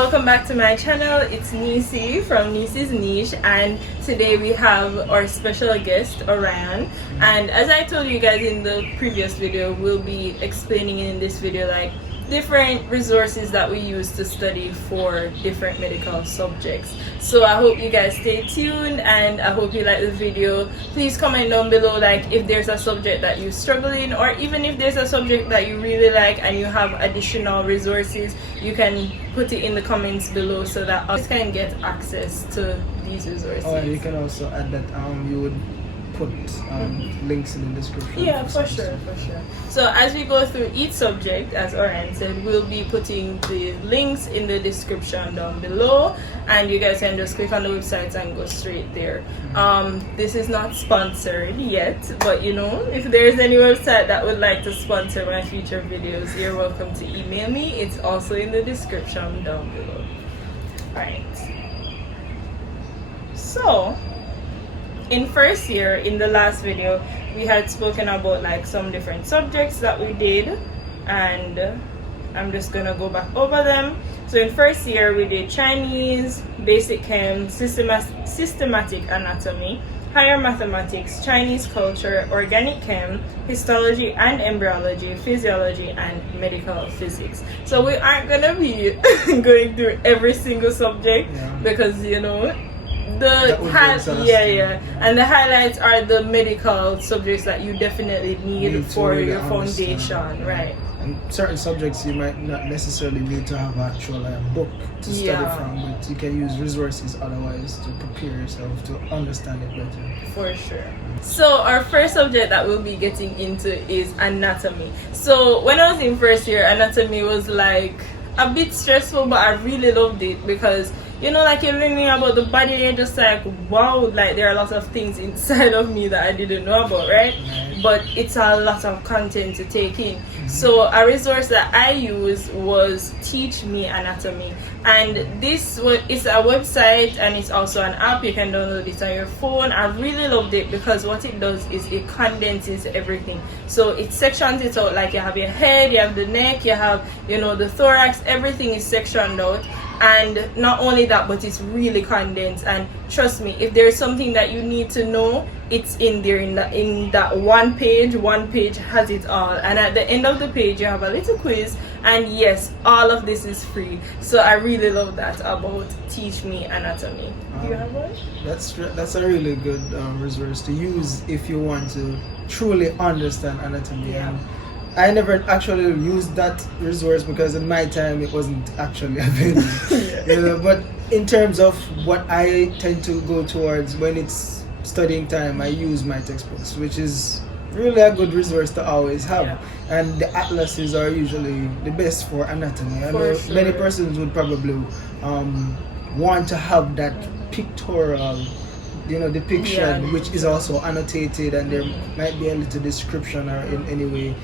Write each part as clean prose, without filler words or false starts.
welcome back to my channel. It's Nisi from Nisi's Niche, and today we have our special guest Orion. And as I told you guys in the previous video, we'll be explaining in this video like different resources that we use to study for different medical subjects. So I hope you guys stay tuned, and I hope you like the video. Please comment down below like if there's a subject that you're struggling, or even if there's a subject that you really like and you have additional resources, you can put it in the comments below so that others can get access to these resources. Oh, and you can also add that you would put links in the description. Yeah, for sure. So as we go through each subject, as Orion said, we'll be putting the links in the description down below, and you guys can just click on the website and go straight there. This is not sponsored yet, but you know, if there's any website that would like to sponsor my future videos, you're welcome to email me. It's also in the description down below. Alright, so in first year, in the last video, we had spoken about like some different subjects that we did, and I'm just gonna go back over them. So in first year, we did Chinese, basic chem, systematic anatomy, higher mathematics, Chinese culture, organic chem, histology and embryology, physiology, and medical physics. So we aren't gonna be going through every single subject, because you know, and the highlights are the medical subjects that you definitely need for your foundation, right? And certain subjects you might not necessarily need to have an actual book to study from, but you can use resources otherwise to prepare yourself to understand it better. For sure. So our first subject that we'll be getting into is anatomy. So when I was in first year, anatomy was like a bit stressful, but I really loved it because, you know, like you're learning about the body and you're just like, wow, like there are a lot of things inside of me that I didn't know about, right? But it's a lot of content to take in. So a resource that I used was Teach Me Anatomy, and it's a website and it's also an app. You can download it on your phone. I really loved it because what it does is it condenses everything. So it sections it out, like you have your head, you have the neck, you have, you know, the thorax, everything is sectioned out. And not only that, but it's really condensed, and trust me, if there's something that you need to know, it's in there in that one page has it all. And at the end of the page you have a little quiz, and yes, all of this is free. So I really love that about Teach Me Anatomy. Do you have one? That's a really good resource to use if you want to truly understand anatomy. I never actually used that resource because in my time it wasn't actually available. You know, but in terms of what I tend to go towards when it's studying time, I use my textbooks, which is really a good resource to always have. And the atlases are usually the best for anatomy. I know many persons would probably want to have that pictorial, you know, depiction, which is also annotated, and there might be a little description or in any way.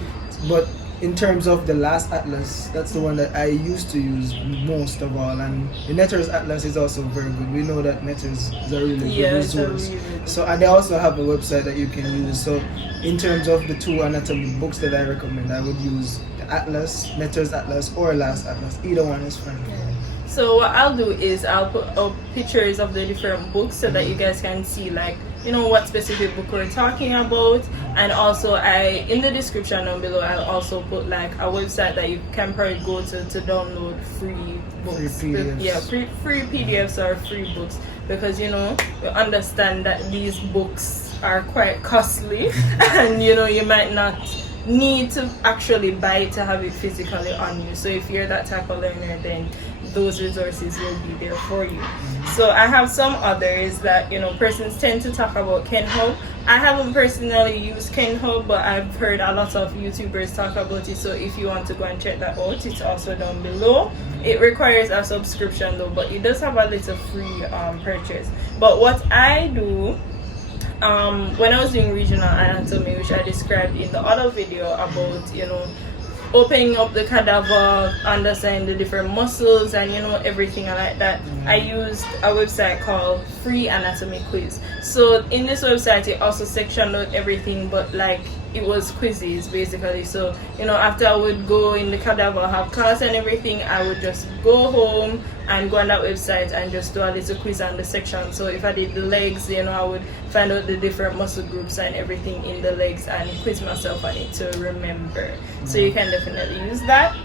But in terms of the last atlas, that's the one that I used to use most of all, and the Netter's atlas is also very good. We know that Netter's is a really good resource. So, and they also have a website that you can use. So in terms of the two anatomy books that I recommend, I would use the atlas, Netter's atlas, or last atlas. Either one is fine. So what I'll do is I'll put up pictures of the different books so that you guys can see, like, you know, what specific book we're talking about. And also in the description down below, I'll also put like a website that you can probably go to download free books. Free PDFs. Free PDFs or free books, because you know, we understand that these books are quite costly and you know, you might not need to actually buy it to have it physically on you. So if you're that type of learner, then those resources will be there for you. So I have some others that, you know, persons tend to talk about KenHub. I haven't personally used KenHub, but I've heard a lot of YouTubers talk about it. So if you want to go and check that out, it's also down below. It requires a subscription though, but it does have a little free purchase. But what I do, when I was doing regional anatomy, which I described in the other video about, you know, opening up the cadaver, understanding the different muscles and you know everything like that, I used a website called Free Anatomy Quiz. So in this website it also sectioned out everything, but like it was quizzes basically. So after I would go in the cadaver, have class and everything, I would just go home and go on that website and just do a little quiz on the section. So if I did the legs, I would find out the different muscle groups and everything in the legs and quiz myself on it to remember. So you can definitely use that.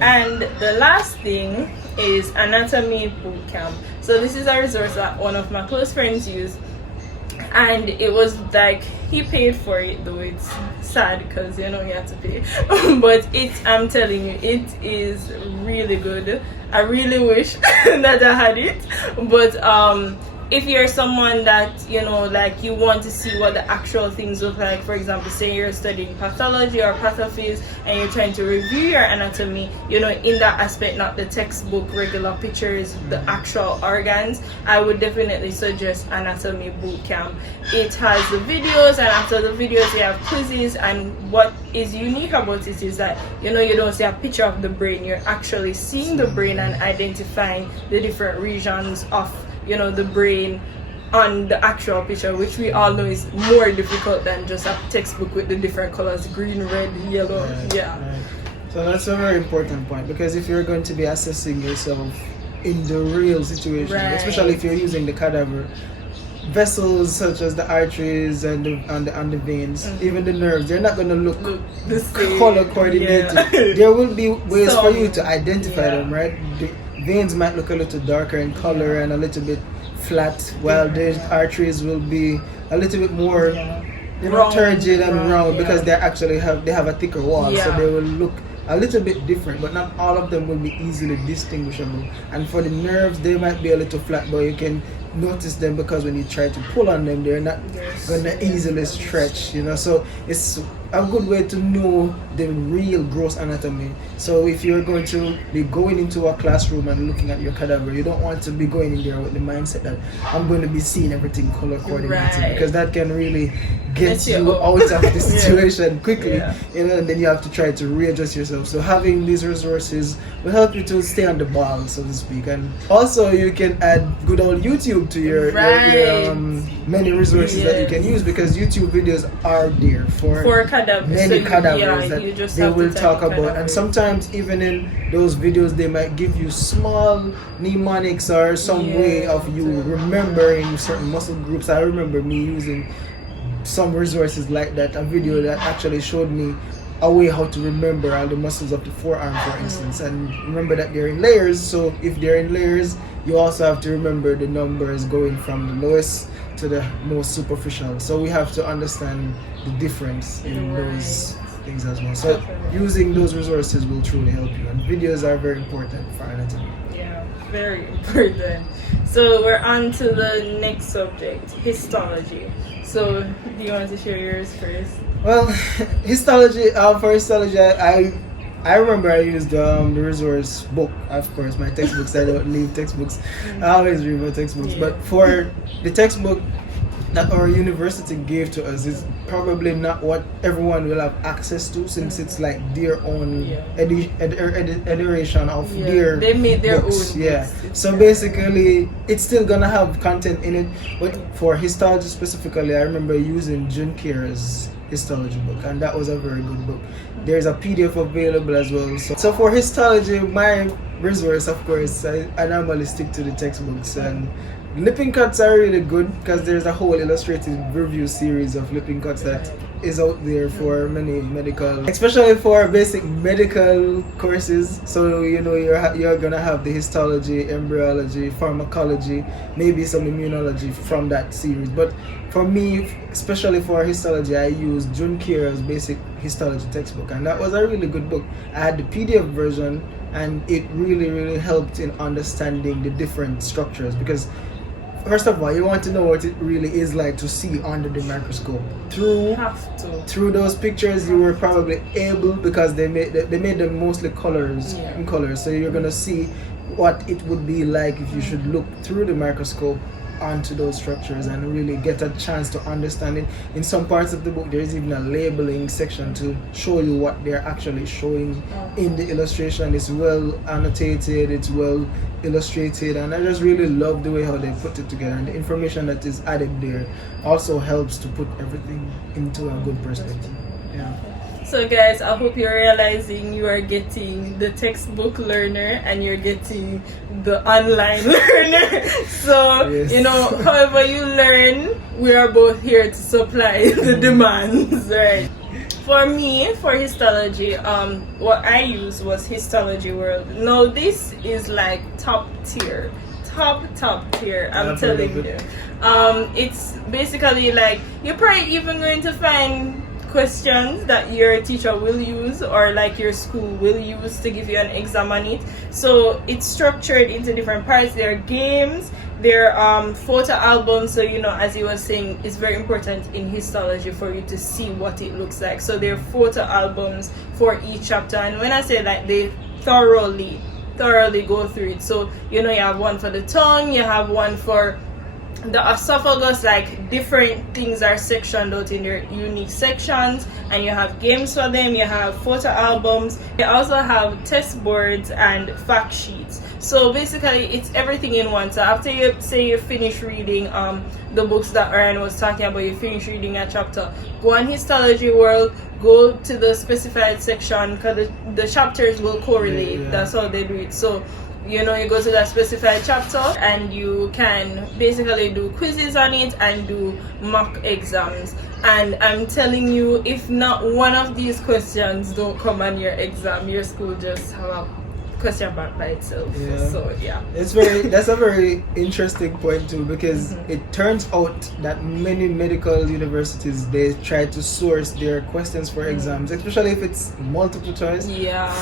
And the last thing is anatomy bootcamp. So this is a resource that one of my close friends used, and it was like he paid for it, though it's sad because you have to pay. But I'm telling you, it is really good. I really wish that I had it, but if you're someone that like you want to see what the actual things look like, for example, say you're studying pathology or pathophys and you're trying to review your anatomy, in that aspect, not the textbook regular pictures, the actual organs, I would definitely suggest anatomy bootcamp. It has the videos, and after the videos you have quizzes, and what is unique about it is that you don't see a picture of the brain, you're actually seeing the brain and identifying the different regions of the brain on the actual picture, which we all know is more difficult than just a textbook with the different colors, green, red, yellow. Right. So that's a very important point, because if you're going to be assessing yourself in the real situation, especially if you're using the cadaver, vessels such as the arteries and the veins, even the nerves, they're not going to look the same, color coordinated. There will be ways for you to identify them, right? The veins might look a little darker in color and a little bit flat, while the arteries will be a little bit more turgid and round, because they actually have a thicker wall, so they will look a little bit different, but not all of them will be easily distinguishable. And for the nerves, they might be a little flat, but you can notice them because when you try to pull on them, they're not gonna easily stretch, so it's a good way to know the real gross anatomy. So if you're going to be going into a classroom and looking at your cadaver, you don't want to be going in there with the mindset that I'm going to be seeing everything color coordinated, because that can really get you out of the situation quickly, and then you have to try to readjust yourself. So having these resources will help you to stay on the ball, so to speak. And also you can add good old YouTube to your many resources that you can use, because YouTube videos are there for many cadavers that they will talk about. And sometimes even in those videos they might give you small mnemonics or some way of you remembering certain muscle groups. I remember me using some resources like that, a video that actually showed me a way how to remember all the muscles of the forearm, for instance, and remember that they're in layers. So if they're in layers, you also have to remember the numbers going from the lowest to the most superficial. So we have to understand the difference in those things as well. So using those resources will truly help you, and videos are very important for anatomy. Yeah, very important. So we're on to the next subject, histology. So do you want to share yours first? Well, histology, for histology, I remember I used the resource book. Of course, my textbooks, I don't leave textbooks. I always read my textbooks. But for the textbook that our university gave to us, is probably not what everyone will have access to, since it's like their own edition of their they made their books. own books. So basically it's still gonna have content in it, but for histology specifically, I remember using June Kira's histology book, and that was a very good book. There's a PDF available as well. So for histology, my resource, of course, I normally stick to the textbooks, and Lippincott's are really good because there's a whole illustrated review series of Lippincott's that is out there for many medical, especially for basic medical courses. So you're gonna have the histology, embryology, pharmacology, maybe some immunology from that series. But for me, especially for histology, I used June Kira's basic histology textbook, and that was a really good book. I had the PDF version, and it really helped in understanding the different structures, because first of all, you want to know what it really is like to see under the microscope. Through those pictures, you were probably able, because they made them mostly in colors, so you're gonna see what it would be like if you should look through the microscope onto those structures and really get a chance to understand it. In some parts of the book, there is even a labeling section to show you what they're actually showing in the illustration. It's well annotated, it's well illustrated, and I just really love the way how they put it together, and the information that is added there also helps to put everything into a good perspective. Yeah. So guys, I hope you're realizing you are getting the textbook learner and you're getting the online learner. So, Yes. you know, however you learn, we are both here to supply the demands, right? For me, for histology, what I used was Histology World. Now this is like top tier. Top tier, I'm telling you. It's basically like, you're probably even going to find questions that your teacher will use or like your school will use to give you an exam on it. So it's structured into different parts. There are games, there are photo albums. So, you know, as you were saying, it's very important in histology for you to see what it looks like. So there are photo albums for each chapter, and when I say like, they thoroughly go through it. So, you know, you have one for the tongue, you have one for the esophagus, like different things are sectioned out in their unique sections, and you have games for them, you have photo albums, you also have test boards and fact sheets. So basically it's everything in one. So after you say you finish reading the books that Ryan was talking about, you finish reading a chapter, go on Histology World, go to the specified section, because the chapters will correlate. Yeah. That's how they do it. So, you know, you go to that specified chapter and you can basically do quizzes on it and do mock exams. And I'm telling you, if not one of these questions don't come on your exam, your school just have a question bank by itself. Yeah. So yeah, That's a very interesting point too, because it turns out that many medical universities, they try to source their questions for exams, especially if it's multiple choice,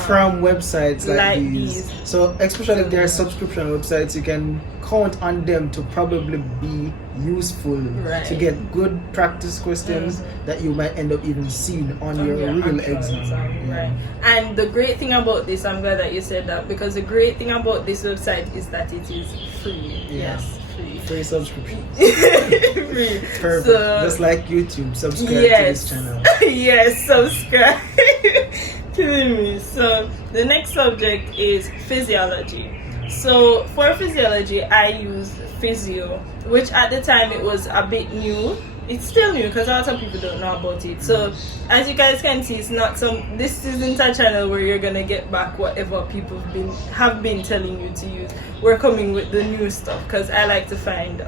from websites like these. So especially if there are subscription websites, you can count on them to probably be useful to get good practice questions that you might end up even seeing on your real exam. Right. And the great thing about this, I'm glad that you said that, because the great thing about this website is that it is free. Yes, free subscription. Free. Perfect. So, just like YouTube, subscribe to this channel. Yes, subscribe. Killing me. So the next subject is physiology. So for physiology, I used Physio, which at the time it was a bit new. It's still new because a lot of people don't know about it. So as you guys can see, it's not this isn't a channel where you're gonna get back whatever people have been telling you to use. We're coming with the new stuff because I like to find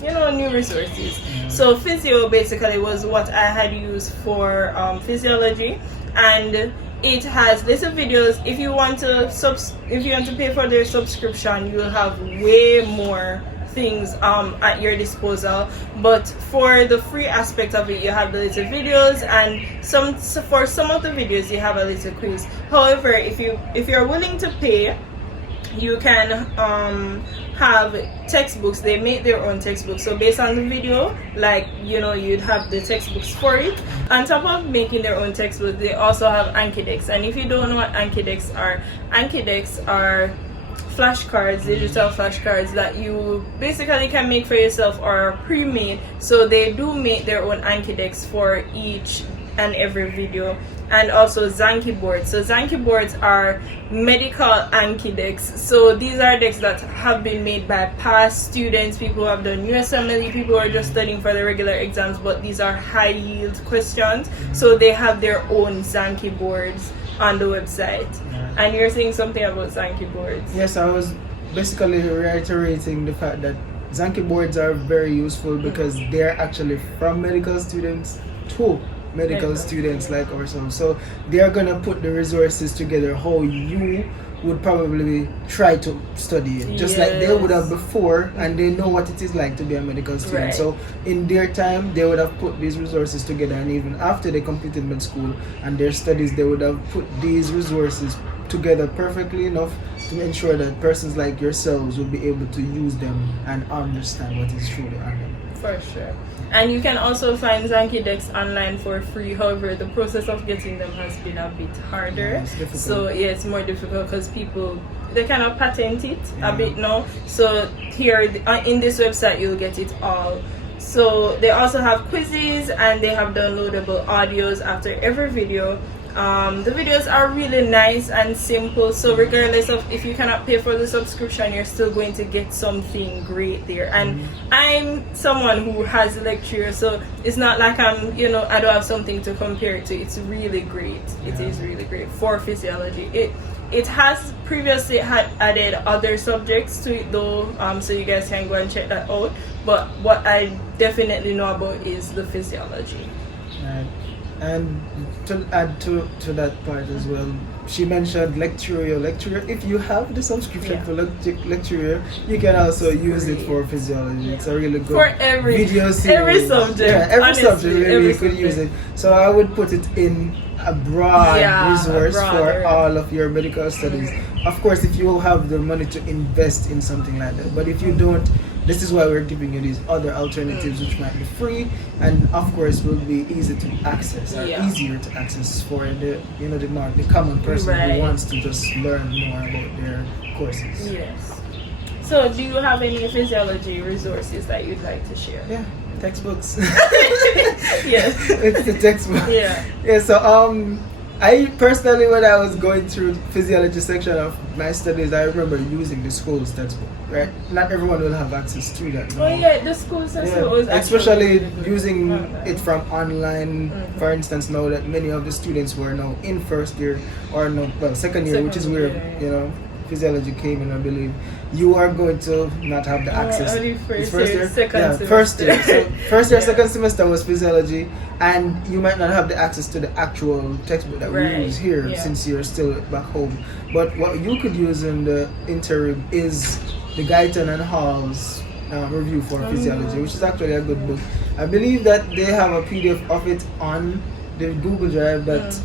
new resources. So Physio basically was what I had used for physiology, and it has little videos. If you want to pay for their subscription, you'll have way more things at your disposal. But for the free aspect of it, you have the little videos, and for some of the videos you have a little quiz. However, if you're willing to pay, you can have textbooks. They make their own textbooks, so based on the video, like, you know, you'd have the textbooks for it. On top of making their own textbooks, they also have Anki decks. And if you don't know what Anki decks are flashcards, digital flashcards that you basically can make for yourself or are pre-made. So they do make their own Anki decks for each and every video. And also Zanki boards. So Zanki boards are medical Anki decks. So these are decks that have been made by past students, people who have done USMLE, people who are just studying for the regular exams, but these are high yield questions. So they have their own Zanki boards on the website. And you're saying something about Zanki boards. Yes, I was basically reiterating the fact that Zanki boards are very useful because they're actually from medical students to medical students like ourselves. So they're gonna put the resources together how you would probably try to study it, just like they would have before, and they know what it is like to be a medical student. So in their time, they would have put these resources together, and even after they completed med school and their studies, they would have put these resources together perfectly enough to ensure that persons like yourselves will be able to use them and understand what is truly on them. For sure. And you can also find Zanki decks online for free. However, the process of getting them has been a bit harder. So yeah, it's more difficult because people, they cannot patent it a bit now. So here in this website, you'll get it all. So they also have quizzes, and they have downloadable audios after every video. The videos are really nice and simple, so regardless of if you cannot pay for the subscription, you're still going to get something great there. And I'm someone who has a lecture, so it's not like I'm, you know, I don't have something to compare it to. It's really great. It is really great for physiology. It has previously had added other subjects to it though, so you guys can go and check that out. But what I definitely know about is the physiology. Right. And to add to that part as well, she mentioned lecturer. If you have the subscription for lecturer, you can also use it for physiology. It's a really good for every video series. Every subject. Yeah, every honestly, subject really could subject. use it. So I would put it in a broad resource for all of your medical studies. Of course, if you will have the money to invest in something like that, but if you don't, this is why we're giving you these other alternatives which might be free and of course will be easy to access or easier to access for the the common person who wants to just learn more about their courses. Yes. So do you have any physiology resources that you'd like to share? Yeah, textbooks. Yes. It's the textbook. Yeah. Yeah, so I personally, when I was going through physiology section of my studies, I remember using the school's textbook, right? Not everyone will have access to that. Oh yeah, the school's textbook was especially using it from online. For instance, now that many of the students who are now in first year or second year, which is where physiology came in, I believe, you are going to not have the access. Only First year, second semester. first year. So first year, second semester was physiology, and you might not have the access to the actual textbook that we use here since you're still back home. But what you could use in the interim is the Guyton and Hall's review for physiology, which is actually a good book. I believe that they have a PDF of it on the Google Drive that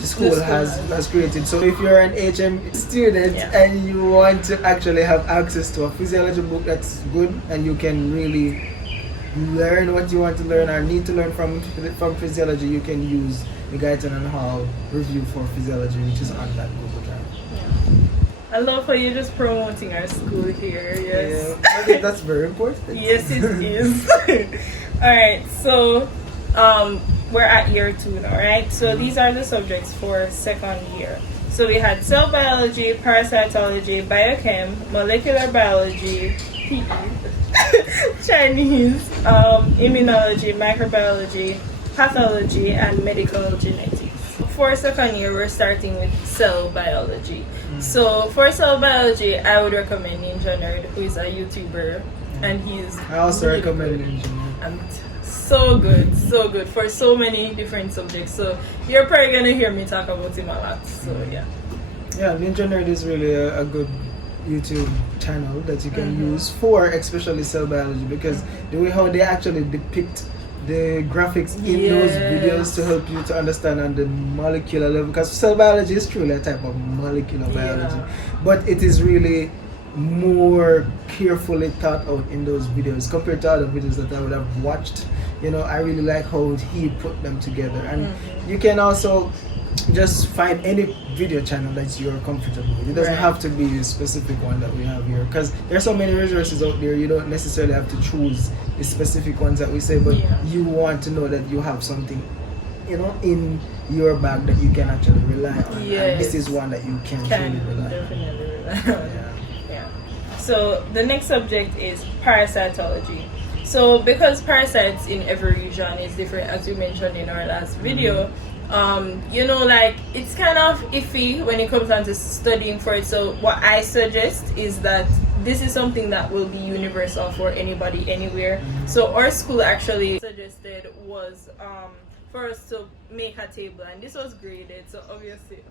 the school has created. So if you're an HM student and you want to actually have access to a physiology book that's good and you can really learn what you want to learn or need to learn from physiology, you can use the Guyton and Hall review for physiology, which is on that Google Drive. I love how you're just promoting our school here. Yes. Yeah, I think that's very important. Yes, it is. Alright, so we're at year 2 now, right? So these are the subjects for second year. So we had cell biology, parasitology, biochem, molecular biology, PE, Chinese, immunology, microbiology, pathology, and medical genetics. For second year, we're starting with cell biology. So for cell biology, I would recommend Ninja Nerd, who is a YouTuber, and he's I also recommend Ninja Nerd. So good for so many different subjects. So you're probably gonna hear me talk about him a lot. So yeah, Ninja Nerd is really a good YouTube channel that you can use for especially cell biology, because the way how they actually depict the graphics in those videos to help you to understand on the molecular level, because cell biology is truly a type of molecular biology, but it is really more carefully thought out in those videos compared to other videos that I would have watched. I really like how he put them together, and you can also just find any video channel that you're comfortable with. It doesn't have to be a specific one that we have here, because there's so many resources out there. You don't necessarily have to choose the specific ones that we say, but you want to know that you have something in your bag that you can actually rely on. And this is one that you can really rely on. Definitely rely on. So the next subject is parasitology. So because parasites in every region is different, as we mentioned in our last video, it's kind of iffy when it comes down to studying for it. So what I suggest is that this is something that will be universal for anybody anywhere. So our school actually suggested was for us to make a table, and this was graded, so obviously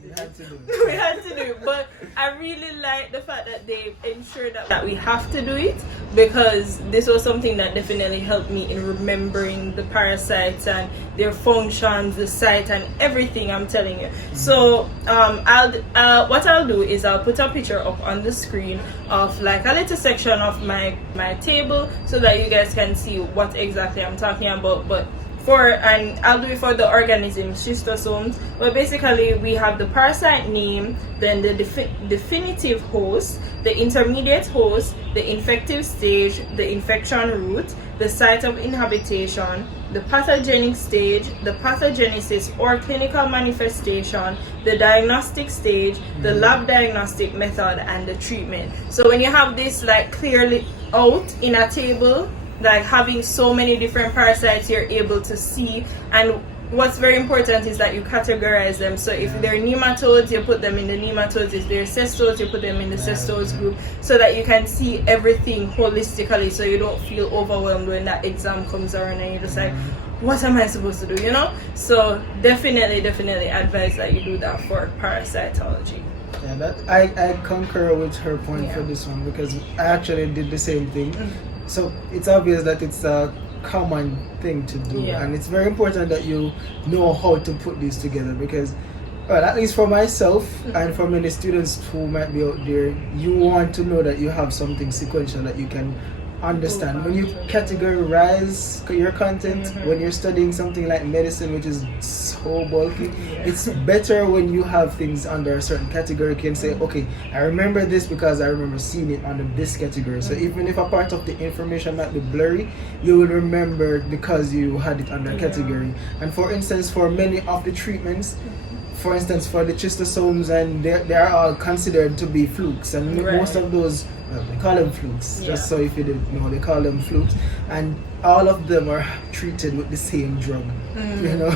we had to do it. We had to do it, but I really like the fact that they ensured that we have to do it, because this was something that definitely helped me in remembering the parasites and their functions, the site, and everything. I'm telling you. So what I'll do is I'll put a picture up on the screen of like a little section of my table so that you guys can see what exactly I'm talking about. But and I'll do it for the organisms, schistosomes. But basically, we have the parasite name, then the definitive host, the intermediate host, the infective stage, the infection route, the site of inhabitation, the pathogenic stage, the pathogenesis or clinical manifestation, the diagnostic stage, the lab diagnostic method, and the treatment. So when you have this like clearly out in a table, like having so many different parasites, you're able to see. And what's very important is that you categorize them. So if they're nematodes, you put them in the nematodes. If they're cestodes, you put them in the cestodes group, so that you can see everything holistically, so you don't feel overwhelmed when that exam comes around and you're just like, what am I supposed to do, you know? So definitely advise that you do that for parasitology. Yeah, that I concur with her point for this one, because I actually did the same thing. So it's obvious that it's a common thing to do, and it's very important that you know how to put these together, because well, at least for myself and for many students who might be out there, you want to know that you have something sequential that you can understand. When you categorize your content, when you're studying something like medicine, which is so bulky, it's better when you have things under a certain category. You can say, okay, I remember this because I remember seeing it under this category. So even if a part of the information might be blurry, you will remember because you had it under a category. And for instance, for many of the treatments, for instance, for the schistosomes, and they are all considered to be flukes, and most of those, they call them flukes, just so if you didn't know, they call them flukes, and all of them are treated with the same drug, you know,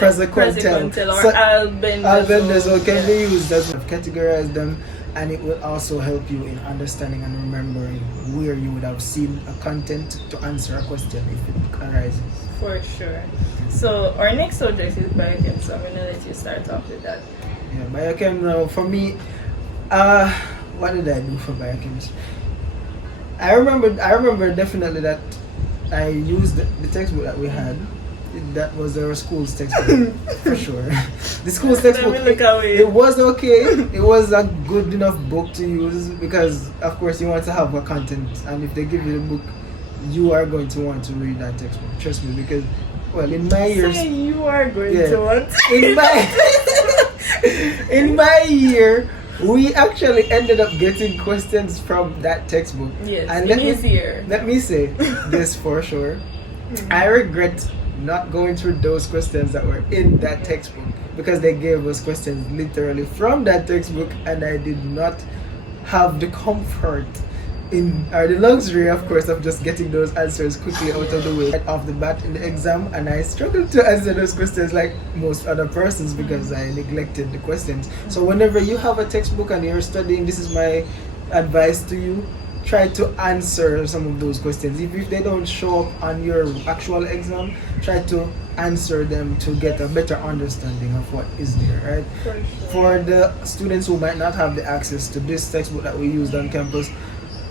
praziquantel or albendazole can be used as categorize them, and it will also help you in understanding and remembering where you would have seen a content to answer a question if it arises. For sure. So our next subject is biochem, so I'm going to let you start off with that. Yeah, biochem now, for me, what did I do for biochemistry? I remember definitely that I used the textbook that we had. That was our school's textbook for sure. The school's textbook, it was okay. It was a good enough book to use, because of course you want to have a content, and if they give you the book, you are going to want to read that textbook. Trust me, because well, in my years, you are going to want in my year, we actually ended up getting questions from that textbook. Yes, and let me say this for sure. I regret not going through those questions that were in that textbook, because they gave us questions literally from that textbook, and I did not have the comfort or the luxury, of course, of just getting those answers quickly out of the way right off the bat in the exam. And I struggled to answer those questions like most other persons, because I neglected the questions. So whenever you have a textbook and you're studying, this is my advice to you: try to answer some of those questions. If they don't show up on your actual exam, try to answer them to get a better understanding of what is there, right? For the students who might not have the access to this textbook that we used on campus,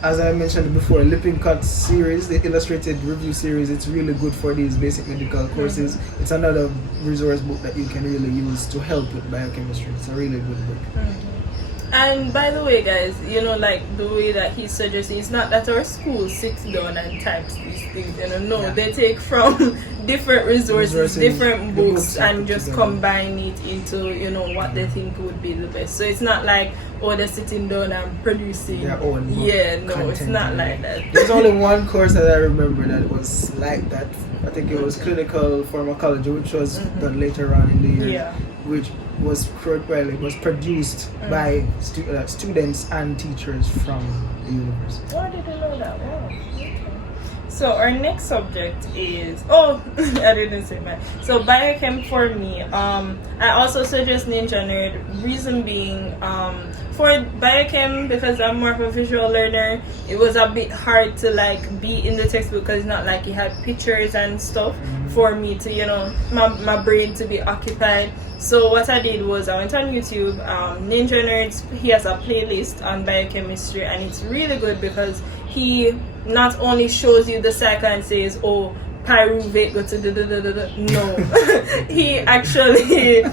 as I mentioned before, Lippincott series, the illustrated review series, it's really good for these basic medical courses. It's another resource book that you can really use to help with biochemistry. It's a really good book. And by the way, guys, you know, like the way that he's suggesting, it's not that our school sits down and types these things, you know. No, they take from different resources, different books, and just combine it into, you know, what they think would be the best. So it's not like, oh, they're sitting down and producing their own book. No, it's not like that. There's only one course that I remember that was like that. I think it was clinical pharmacology, which was done later on in the year, which was produced by students and teachers from the university. Oh, I didn't know that. Wow. Okay. So our next subject is I didn't say that. So biochem for me. I also suggest Ninja Nerd. Reason being, for biochem, because I'm more of a visual learner, it was a bit hard to like be in the textbook, because it's not like it had pictures and stuff for me to, you know, my brain to be occupied. So what I did was I went on YouTube. Ninja Nerds, he has a playlist on biochemistry, and it's really good because he not only shows you the cycle and says, oh, pyruvate go to no. he actually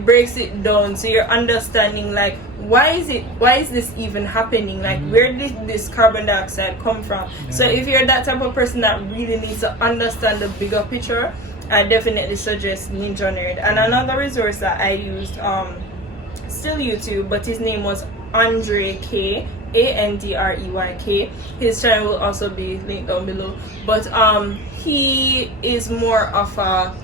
breaks it down, so you're understanding like why is this even happening, like where did this carbon dioxide come from. So if you're that type of person that really needs to understand the bigger picture, I definitely suggest Ninja Nerd. And another resource that I used, still YouTube, but his name was Andre K. Andreyk. His channel will also be linked down below. But he is more of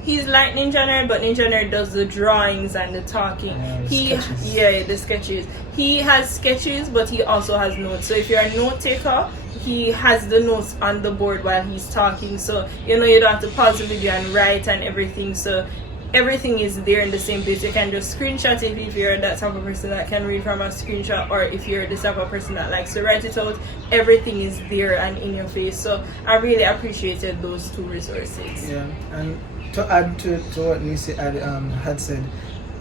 he's like Ninja Nerd, but Ninja Nerd does the drawings and the talking. The sketches. He has sketches, but he also has notes. So if you're a note taker, he has the notes on the board while he's talking. So you don't have to pause the video and write and everything. So everything is there in the same place. You can just screenshot it if you're that type of person that can read from a screenshot, or if you're the type of person that likes to write it out, everything is there and in your face. So I really appreciated those two resources. Yeah, and to add to what Nisi had said,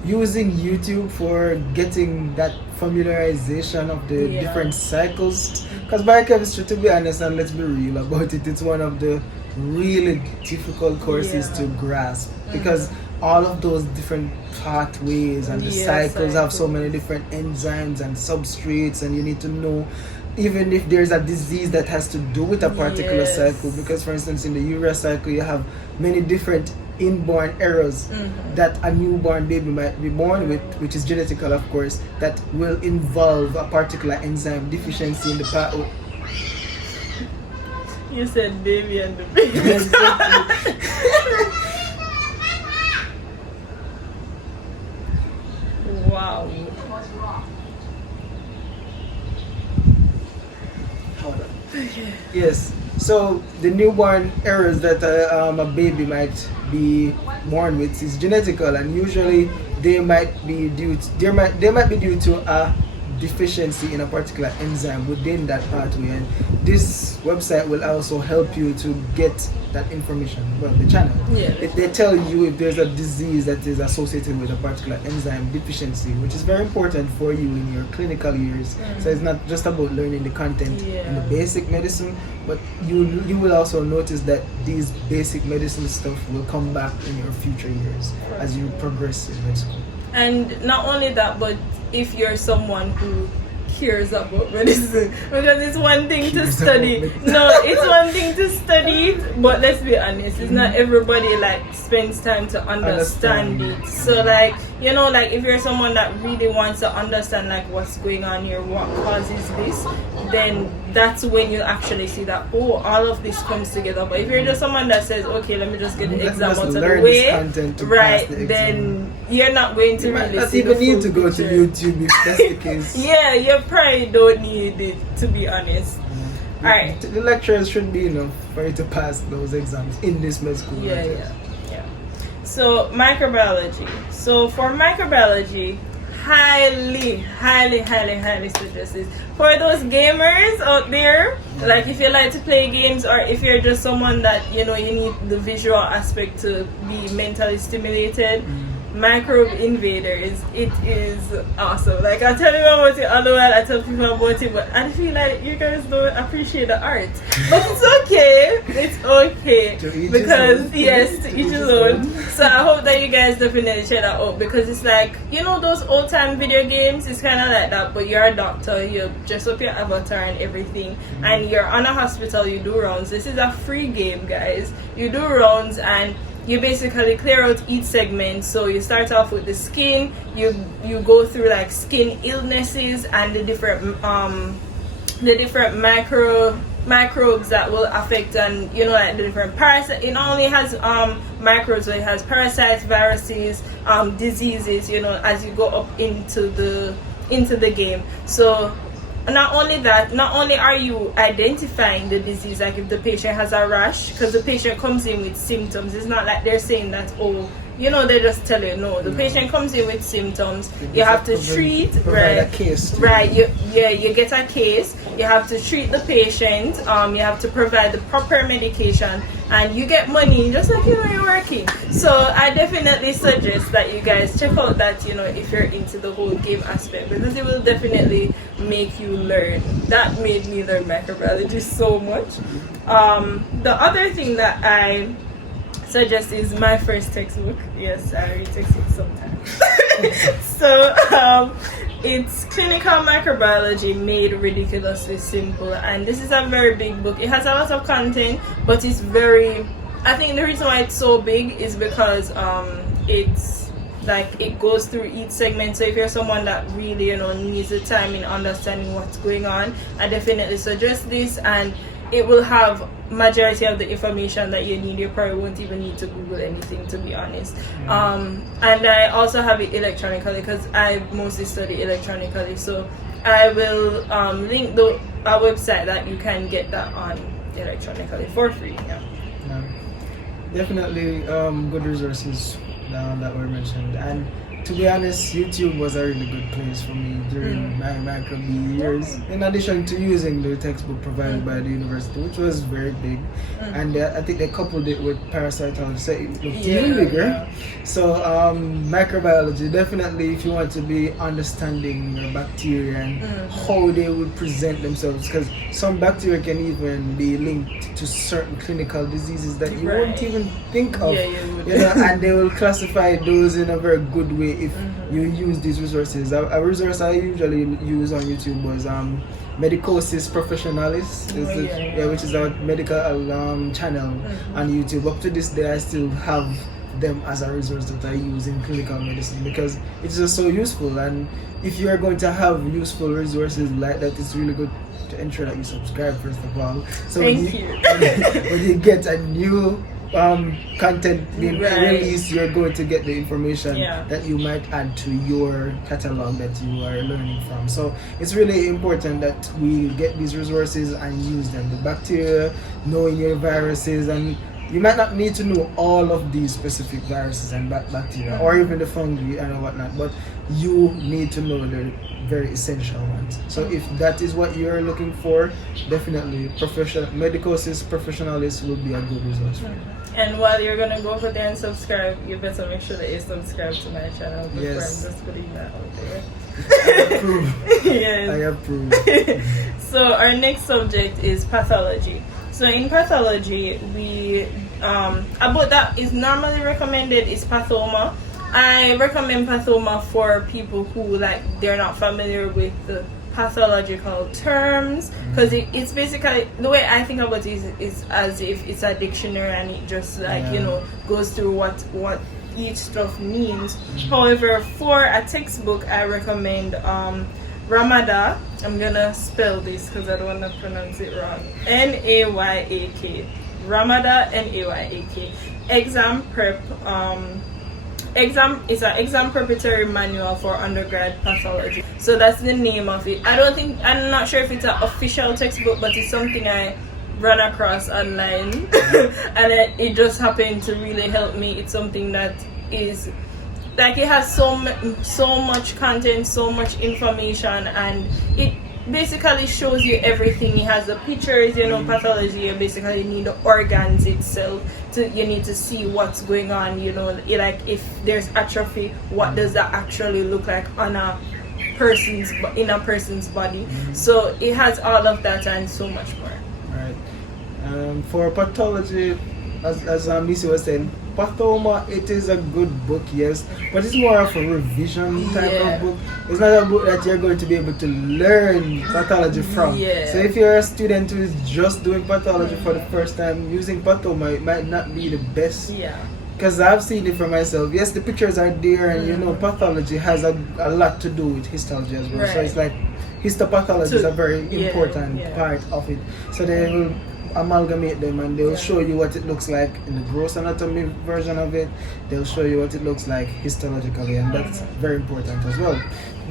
using YouTube for getting that familiarization of the different cycles, because biochemistry, to be honest, and let's be real about it, it's one of the really difficult courses to grasp, because all of those different pathways and the cycles have so many different enzymes and substrates, and you need to know even if there's a disease that has to do with a particular cycle, because for instance in the urea cycle you have many different inborn errors that a newborn baby might be born with, which is genetical of course, that will involve a particular enzyme deficiency in the pathway. You said baby and the baby. Wow. Hold on. Yes. So the newborn errors that a baby might be born with is genetical, and usually they might be due to a deficiency in a particular enzyme within that pathway, and this website will also help you to get that information. Well, the channel, they tell you if there's a disease that is associated with a particular enzyme deficiency, which is very important for you in your clinical years. So it's not just about learning the content in the basic medicine, but you will also notice that these basic medicine stuff will come back in your future years as you progress in med school. And not only that, but if you're someone who cares about medicine, because it's one thing to study. No, it's one thing to study it, but let's be honest, it's not everybody like spends time to understand it. So like, like if you're someone that really wants to understand like what's going on here, what causes this, then that's when you actually see that, all of this comes together. But if you're just someone that says, okay, let me just get the exam out of the way, right, then you're not going to really not see even the need full to go picture. to YouTube if that's the case. You probably don't need it, to be honest. Alright. The lecturers should be enough for you to pass those exams in this med school. Yeah. So microbiology. So for microbiology, highly suggested for those gamers out there. Like if you like to play games, or if you're just someone that you need the visual aspect to be mentally stimulated. Microbe Invaders, it is awesome. Like I tell you about it all the while, I tell people about it, but I feel like you guys don't appreciate the art. But it's okay because to each his own. So I hope that you guys definitely check that out, because it's like, those old time video games, it's kind of like that, but you're a doctor, you dress up your avatar and everything, and you're on a hospital, you do rounds. This is a free game, guys. You do rounds and you basically clear out each segment. So you start off with the skin, you go through like skin illnesses and the different microbes that will affect, and like the different parasites. It not only has microbes, but it has parasites, viruses, diseases, as you go up into the game. So not only are you identifying the disease, like if the patient has a rash, because the patient comes in with symptoms. It's not like they're saying that, they just tell you. No, the patient comes in with symptoms. You have to treat, right? A case. Right. You get a case. You have to treat the patient. You have to provide the proper medication, and you get money just like you're working. So I definitely suggest that you guys check out that, if you're into the whole game aspect, because it will definitely make you learn. That made me learn microbiology so much. The other thing that I suggest is my first textbook. Yes, I read textbooks sometimes. So it's Clinical Microbiology Made Ridiculously Simple, and this is a very big book. It has a lot of content, but it's I think the reason why it's so big is because it's like it goes through each segment. So if you're someone that really, you know, needs the time in understanding what's going on, I definitely suggest this, and it will have majority of the information that you need. You probably won't even need to Google anything, to be honest. And I also have it electronically because I mostly study electronically, so I will link a website that you can get that on electronically for free. Yeah. Definitely good resources that were mentioned, and to be honest, YouTube was a really good place for me during my microbiology years, in addition to using the textbook provided by the university, which was very big. And I think they coupled it with parasitology, so it looked even bigger. So microbiology, definitely, if you want to be understanding your bacteria and how they would present themselves, because some bacteria can even be linked to certain clinical diseases that you won't even think of, you know, and they will classify those in a very good way if you use these resources. A resource I usually use on YouTube was Medicosis Professionalis, which is a medical channel on YouTube. Up to this day, I still have them as a resource that I use in clinical medicine because it's just so useful. And if you are going to have useful resources like that, it's really good to ensure that you subscribe first of all. So when you get a new content being released, you're going to get the information that you might add to your catalog that you are learning from. So it's really important that we get these resources and use them. The bacteria, knowing your viruses, and you might not need to know all of these specific viruses and bacteria or even the fungi and whatnot, but you need to know the very essential ones. So if that is what you're looking for, definitely Medicosis Professionalis will be a good resource for you. And while you're gonna go over there and subscribe, you better make sure that you subscribe to my channel before I'm just putting that out there. I approve. Yes. I approve. So our next subject is pathology. So in pathology, we a book that is normally recommended is Pathoma. I recommend Pathoma for people who they're not familiar with the pathological terms, because it's basically, the way I think about it is as if it's a dictionary and it just goes through what each stuff means. However, for a textbook, I recommend Ramada. I'm gonna spell this because I don't want to pronounce it wrong. Nayak. Ramada, Nayak. Exam prep. It's an exam preparatory manual for undergrad pathology. So that's the name of it. I'm not sure if it's an official textbook, but it's something I ran across online and it just happened to really help me. It's something that is it has so much content, so much information, and it basically shows you everything. It has the pictures, pathology. You basically need the organs itself. You need to see what's going on, if there's atrophy, what does that actually look like in a person's body. So it has all of that and so much more. Right. For pathology, as Nisi was saying, Pathoma, it is a good book, yes, but it's more of a revision type of book. It's not a book that you're going to be able to learn pathology from. So if you're a student who is just doing pathology for the first time, using Pathoma, it might not be the best. Because I've seen it for myself. Yes, the pictures are there, and pathology has a lot to do with histology as well. So it's like histopathology is a very important part of it. So they will amalgamate them and they'll show you what it looks like in the gross anatomy version of it. They'll show you what it looks like histologically, and that's very important as well.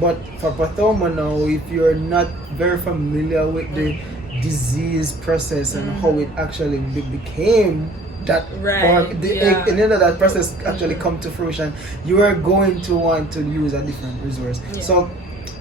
But for Pathoma now, if you're not very familiar with the disease process and how it actually became that, or that process actually come to fruition, you are going to want to use a different resource. So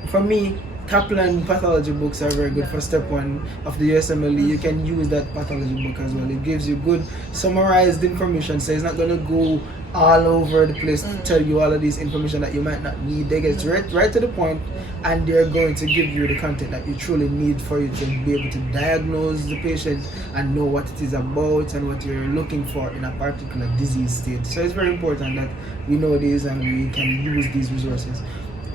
for me, Kaplan pathology books are very good for step 1 of the USMLE. You can use that pathology book as well. It gives you good summarized information, so it's not going to go all over the place to tell you all of this information that you might not need. They get right to the point, and they're going to give you the content that you truly need for you to be able to diagnose the patient and know what it is about and what you're looking for in a particular disease state. So it's very important that we know this and we can use these resources.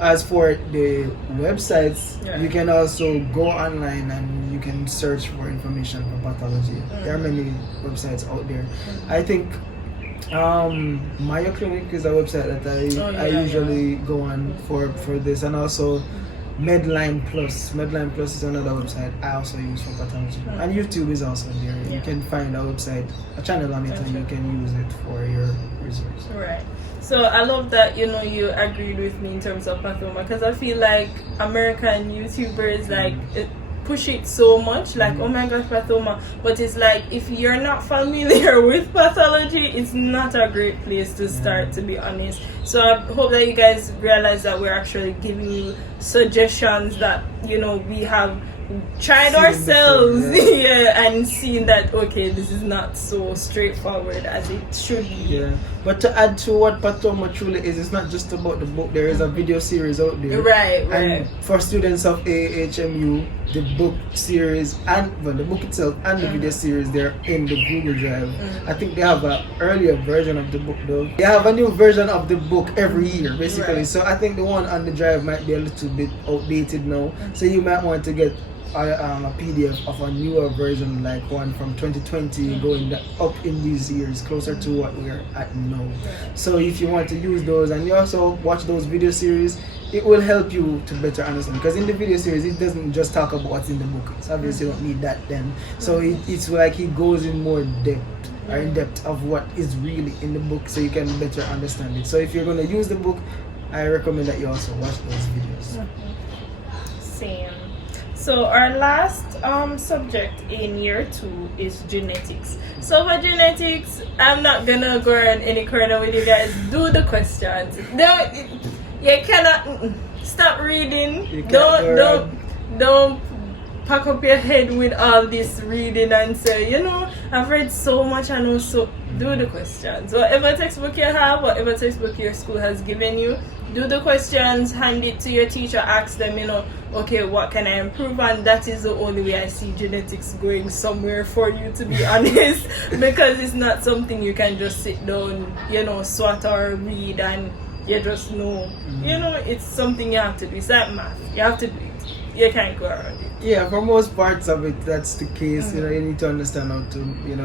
As for the websites, you can also go online and you can search for information for pathology. There are many websites out there. I think Mayo Clinic is a website that I usually go on for this, and also Medline Plus. Medline Plus is another website I also use for pathology. And YouTube is also there. Yeah. You can find a website, a channel on it, and you can use it for your resource. Right. So I love that you agreed with me in terms of pathoma, because I feel like American YouTubers push it so much, like oh my gosh, pathoma, but it's like if you're not familiar with pathology, it's not a great place to start, to be honest. So I hope that you guys realize that we're actually giving you suggestions that we have tried ourselves and seen that okay, this is not so straightforward as it should be. But to add to what pathoma truly is, it's not just about the book. There is a video series out there, right. And for students of AHMU, the book series and the book itself and the video series, they're in the Google Drive. I think they have an earlier version of the book though. They have a new version of the book every year basically, so I think the one on the drive might be a little bit outdated now, so you might want to get a PDF of a newer version, like one from 2020 going up in these years, closer to what we're at now. So if you want to use those and you also watch those video series, it will help you to better understand, because in the video series it doesn't just talk about what's in the book. So obviously you don't need that then. So it's like he goes in more depth or in depth of what is really in the book, so you can better understand it. So if you're going to use the book, I recommend that you also watch those videos. Same. So our last subject in year 2 is genetics. So for genetics, I'm not gonna go around any corner with you guys. Do the questions. You cannot stop reading. Don't pack up your head with all this reading and say, I've read so much, I know. So do the questions. Whatever textbook you have, whatever textbook your school has given you, do the questions, hand it to your teacher, ask them, okay, what can I improve on? That is the only way I see genetics going somewhere for you, to be honest, because it's not something you can just sit down, swat or read and you just know. It's something you have to do. It's like math. You have to do it. You can't go around it. Yeah, for most parts of it, that's the case. You need to understand how to,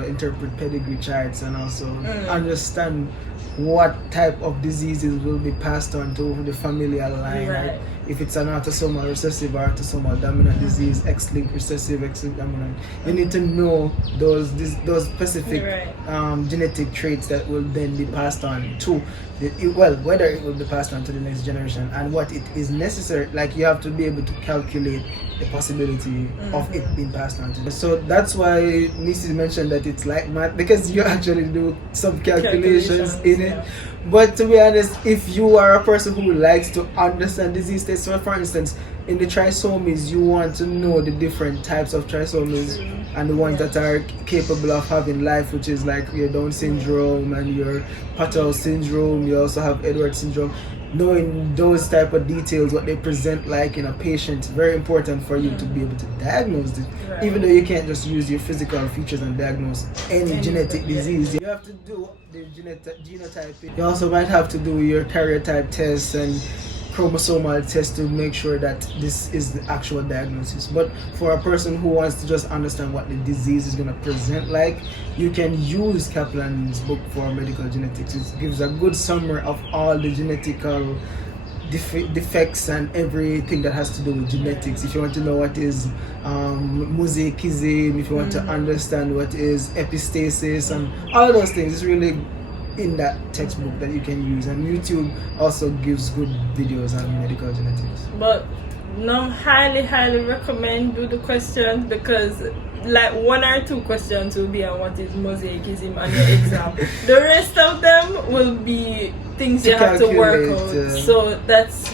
interpret pedigree charts and also understand what type of diseases will be passed on to the familial line. Right. If it's an autosomal recessive or autosomal dominant disease, X-linked recessive, X-linked dominant, you need to know those specific genetic traits that will then be passed on to whether it will be passed on to the next generation and what it is necessary. Like you have to be able to calculate the possibility of it being passed on to them. So that's why Mrs. mentioned that it's like math, because you actually do some calculations in it. But to be honest, if you are a person who likes to understand disease states, so for instance, in the trisomies, you want to know the different types of trisomies and the ones that are capable of having life, which is like your Down syndrome and your Patel syndrome. You also have Edwards syndrome. Knowing those type of details, what they present like in a patient, very important for you to be able to diagnose it. Even though you can't just use your physical features and diagnose any genetic disease. You have to do the genotyping. You also might have to do your karyotype tests and chromosomal test to make sure that this is the actual diagnosis. But for a person who wants to just understand what the disease is going to present like, you can use Kaplan's book for medical genetics. It gives a good summary of all the genetical defects and everything that has to do with genetics. If you want to know what is mosaicism, if you want to understand what is epistasis and all those things, it's really in that textbook that you can use. And YouTube also gives good videos on medical genetics. But no, highly recommend do the questions, because like 1 or 2 questions will be on what is mosaicism on your exam. The rest of them will be things you have to work out. So that's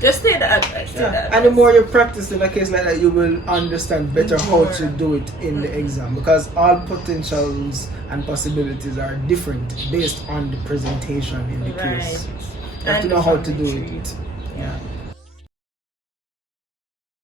just take the advice. And the more you practice in a case like that, you will understand better how to do it in the exam, because all potentials and possibilities are different based on the presentation in the case. You have to know how to do it.